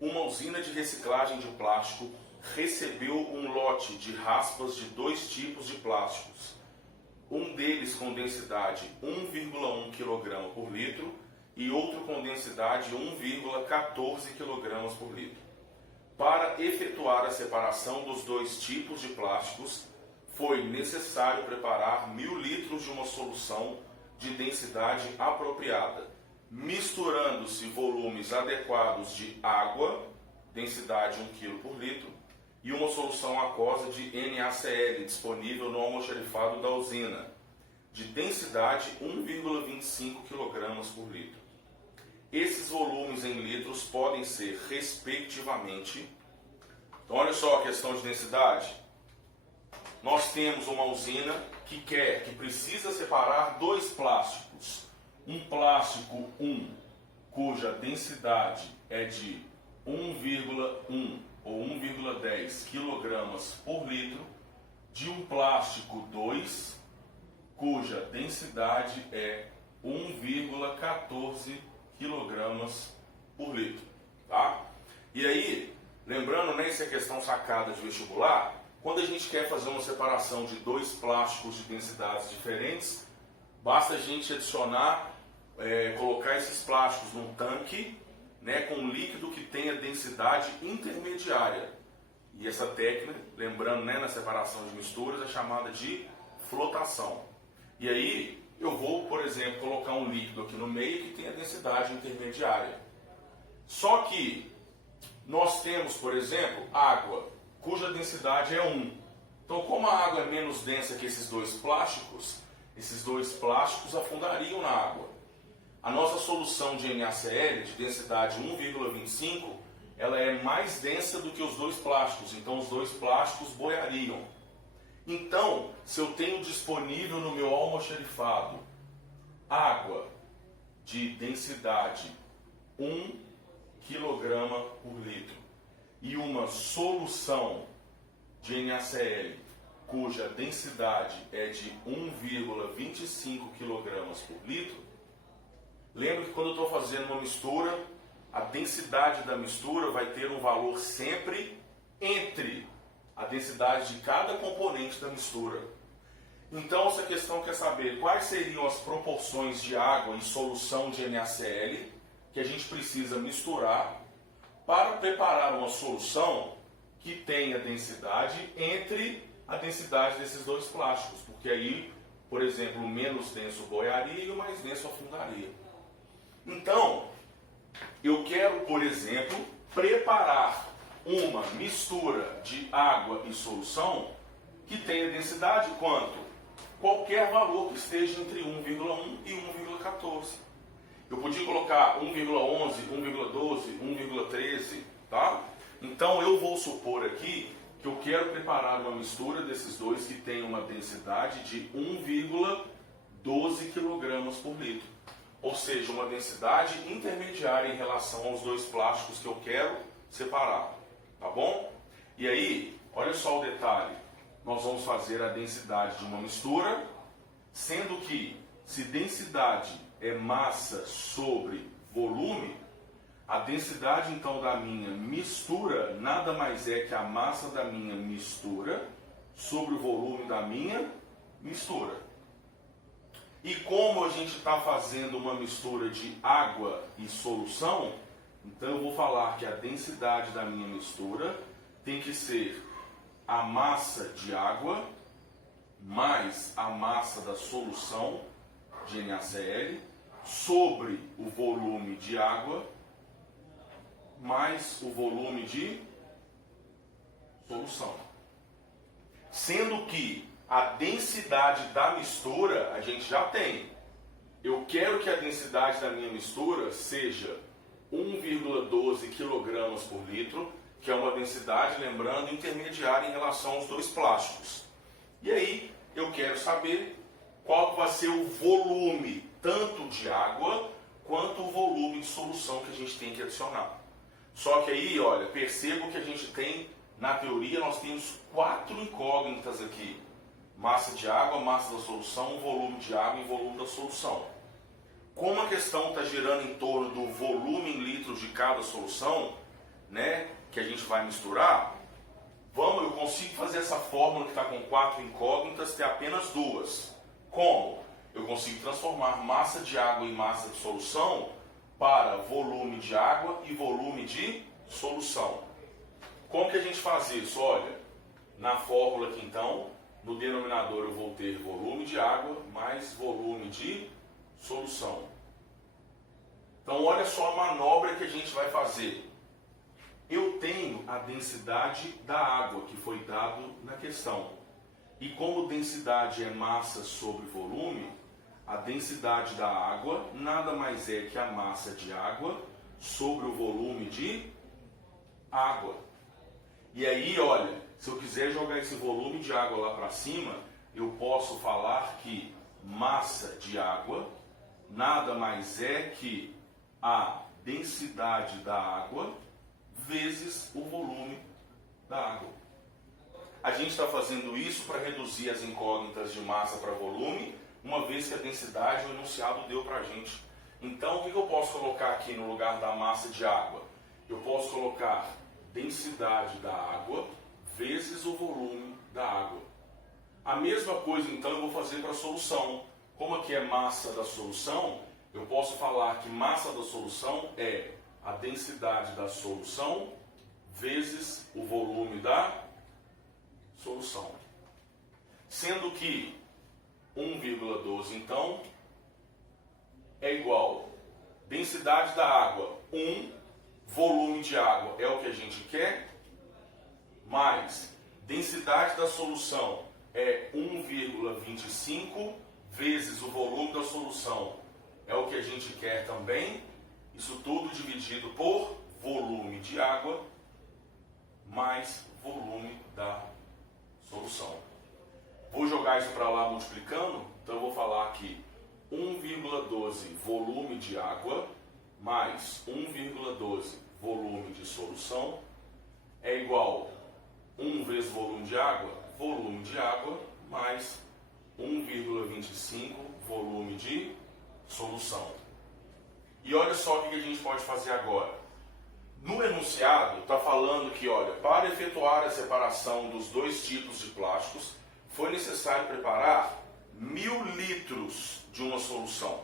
Uma usina de reciclagem de plástico recebeu um lote de raspas de dois tipos de plásticos, um deles com densidade 1,1 kg por litro e outro com densidade 1,14 kg por litro. Para efetuar a separação dos dois tipos de plásticos, foi necessário preparar 1000 litros de uma solução de densidade apropriada, misturando-se volumes adequados de água, densidade 1 kg por litro, e uma solução aquosa de NaCl disponível no almoxarifado da usina, de densidade 1,25 kg por litro. Esses volumes em litros podem ser, respectivamente, então olha só a questão de densidade. Nós temos uma usina que precisa separar dois plásticos. Um plástico 1, cuja densidade é de 1,1 ou 1,10 kg por litro, de um plástico 2, cuja densidade é 1,14 kg por litro. Tá? E aí, lembrando, né, essa questão sacada de vestibular, quando a gente quer fazer uma separação de dois plásticos de densidades diferentes, basta a gente adicionar, colocar esses plásticos num tanque, né, com um líquido que tenha densidade intermediária. E essa técnica, lembrando, né, na separação de misturas, é chamada de flotação. E aí eu vou, por exemplo, colocar um líquido aqui no meio que tenha densidade intermediária. Só que nós temos, por exemplo, água, cuja densidade é 1. Então, como a água é menos densa que esses dois plásticos afundariam na água. A nossa solução de NaCl, de densidade 1,25, ela é mais densa do que os dois plásticos, então os dois plásticos boiariam. Então, se eu tenho disponível no meu almoxarifado água de densidade 1 kg por litro e uma solução de NaCl cuja densidade é de 1,25 kg por litro, lembra que quando eu estou fazendo uma mistura, a densidade da mistura vai ter um valor sempre entre a densidade de cada componente da mistura. Então, essa questão quer saber quais seriam as proporções de água em solução de NaCl que a gente precisa misturar para preparar uma solução que tenha densidade entre a densidade desses dois plásticos, porque aí, por exemplo, o menos denso boiaria e o mais denso afundaria. Então, eu quero, por exemplo, preparar uma mistura de água e solução que tenha densidade quanto? Qualquer valor que esteja entre 1,1 e 1,14. Eu podia colocar 1,11, 1,12, 1,13, tá? Então eu vou supor aqui que eu quero preparar uma mistura desses dois que tenha uma densidade de 1,12 kg por litro. Ou seja, uma densidade intermediária em relação aos dois plásticos que eu quero separar. Tá bom? E aí, olha só o detalhe. Nós vamos fazer a densidade de uma mistura, sendo que se densidade é massa sobre volume, a densidade então da minha mistura nada mais é que a massa da minha mistura sobre o volume da minha mistura. E como a gente está fazendo uma mistura de água e solução, então eu vou falar que a densidade da minha mistura tem que ser a massa de água mais a massa da solução de NaCl sobre o volume de água mais o volume de solução. Sendo que a densidade da mistura a gente já tem. Eu quero que a densidade da minha mistura seja 1,12 kg por litro, que é uma densidade, lembrando, intermediária em relação aos dois plásticos. E aí eu quero saber qual vai ser o volume tanto de água quanto o volume de solução que a gente tem que adicionar. Só que aí, olha, percebo que a gente tem, na teoria, nós temos 4 incógnitas aqui. Massa de água, massa da solução, volume de água e volume da solução. Como a questão está girando em torno do volume em litros de cada solução, né, que a gente vai misturar, eu consigo fazer essa fórmula que está com 4 incógnitas ter apenas 2. Como? Eu consigo transformar massa de água em massa de solução para volume de água e volume de solução. Como que a gente faz isso? Olha, na fórmula aqui então, no denominador eu vou ter volume de água mais volume de solução. Então olha só a manobra que a gente vai fazer. Eu tenho a densidade da água que foi dado na questão. E como densidade é massa sobre volume, a densidade da água nada mais é que a massa de água sobre o volume de água. E aí, olha, se eu quiser jogar esse volume de água lá para cima, eu posso falar que massa de água nada mais é que a densidade da água vezes o volume da água. A gente está fazendo isso para reduzir as incógnitas de massa para volume, uma vez que a densidade, o enunciado deu para a gente. Então, o que eu posso colocar aqui no lugar da massa de água? Eu posso colocar densidade da água vezes o volume da água. A mesma coisa, então, eu vou fazer para a solução. Como aqui é massa da solução, eu posso falar que massa da solução é a densidade da solução vezes o volume da solução. Sendo que 1,12 então é igual densidade da água 1, volume de água é o que a gente quer, mais densidade da solução é 1,25 vezes o volume da solução é o que a gente quer também. Isso tudo dividido por volume de água mais volume da solução. Vou jogar isso para lá multiplicando, então eu vou falar aqui 1,12 volume de água mais 1,12 volume de solução é igual 1 vezes volume de água mais 1,25 volume de solução. E olha só o que a gente pode fazer agora. No enunciado está falando que, olha, para efetuar a separação dos dois tipos de plásticos, foi necessário preparar 1000 litros de uma solução.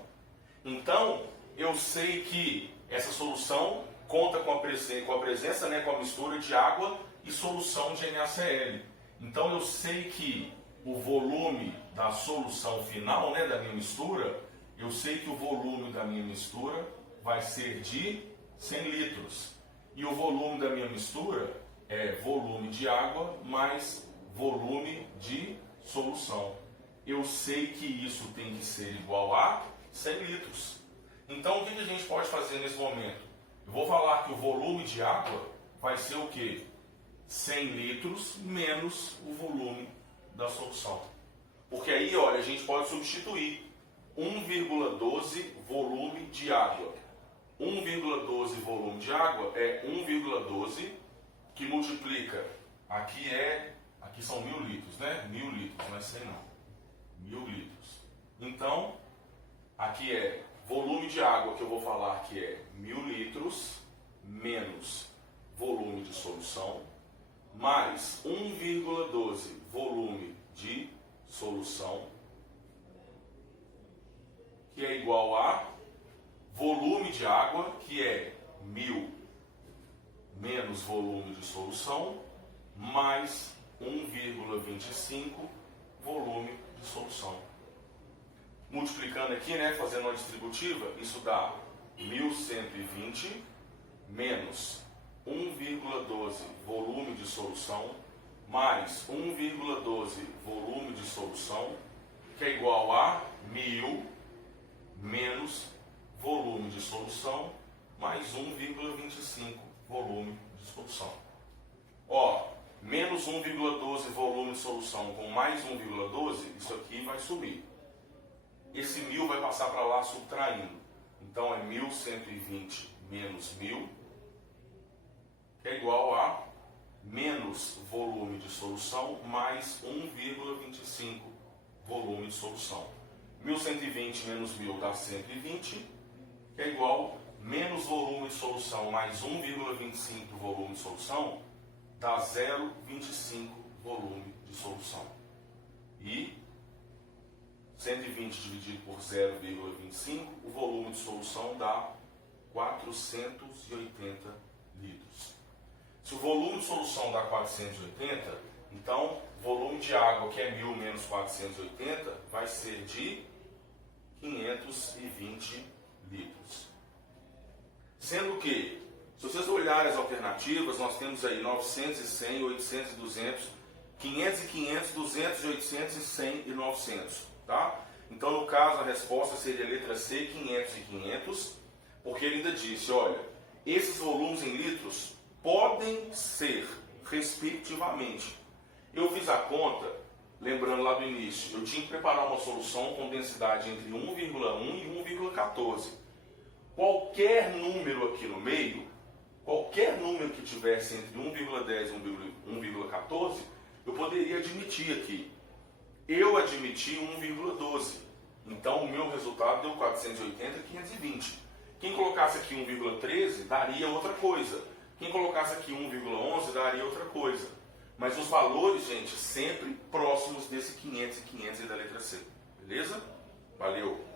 Então, eu sei que essa solução conta com a presença, né, com a mistura de água e solução de NaCl. Então, eu sei que o volume da solução final, né, da minha mistura, eu sei que o volume da minha mistura vai ser de 100 litros. E o volume da minha mistura é volume de água mais volume de solução. Eu sei que isso tem que ser igual a 100 litros. Então, o que a gente pode fazer nesse momento? Eu vou falar que o volume de água vai ser o quê? 100 litros menos o volume da solução. Porque aí, olha, a gente pode substituir 1,12 volume de água. 1,12 volume de água é 1,12 que multiplica, aqui são 1000 litros, né? 1000 litros, não é 100 não. 1000 litros. Então, aqui é volume de água que eu vou falar que é 1000 litros menos volume de solução mais 1,12 volume de solução, que é igual a volume de água, que é 1000 menos volume de solução, mais 1,25 volume de solução. Multiplicando aqui, né, fazendo uma distributiva, isso dá 1120 menos 1,12 volume de solução, mais 1,12 volume de solução, que é igual a 1000 menos volume de solução mais 1,25 volume de solução. Ó, menos 1,12 volume de solução com mais 1,12, isso aqui vai subir. Esse 1000 vai passar para lá subtraindo. Então é 1120 menos 1000, que é igual a menos volume de solução mais 1,25 volume de solução. 1120 menos 1000 dá 120, que é igual menos volume de solução mais 1,25 do volume de solução dá 0,25 volume de solução. E 120 dividido por 0,25, o volume de solução dá 480 litros. Se o volume de solução dá 480, então o volume de água, que é 1.000 menos 480, vai ser de 520 litros. Sendo que, se vocês olharem as alternativas, nós temos aí 900 e 100, 800 e 200, 500 e 500, 200 e 800 e 100 e 900. Tá? Então, no caso, a resposta seria a letra C, 500 e 500, porque ele ainda disse, olha, esses volumes em litros podem ser, respectivamente. Eu fiz a conta, lembrando lá do início, eu tinha que preparar uma solução com densidade entre 1,1 e 1,14. Qualquer número aqui no meio, qualquer número que tivesse entre 1,10 e 1,14, eu poderia admitir aqui. Eu admiti 1,12. Então o meu resultado deu 480 e 520. Quem colocasse aqui 1,13 daria outra coisa. Quem colocasse aqui 1,11 daria outra coisa. Mas os valores, gente, sempre próximos desse 500 e 500 aí da letra C. Beleza? Valeu!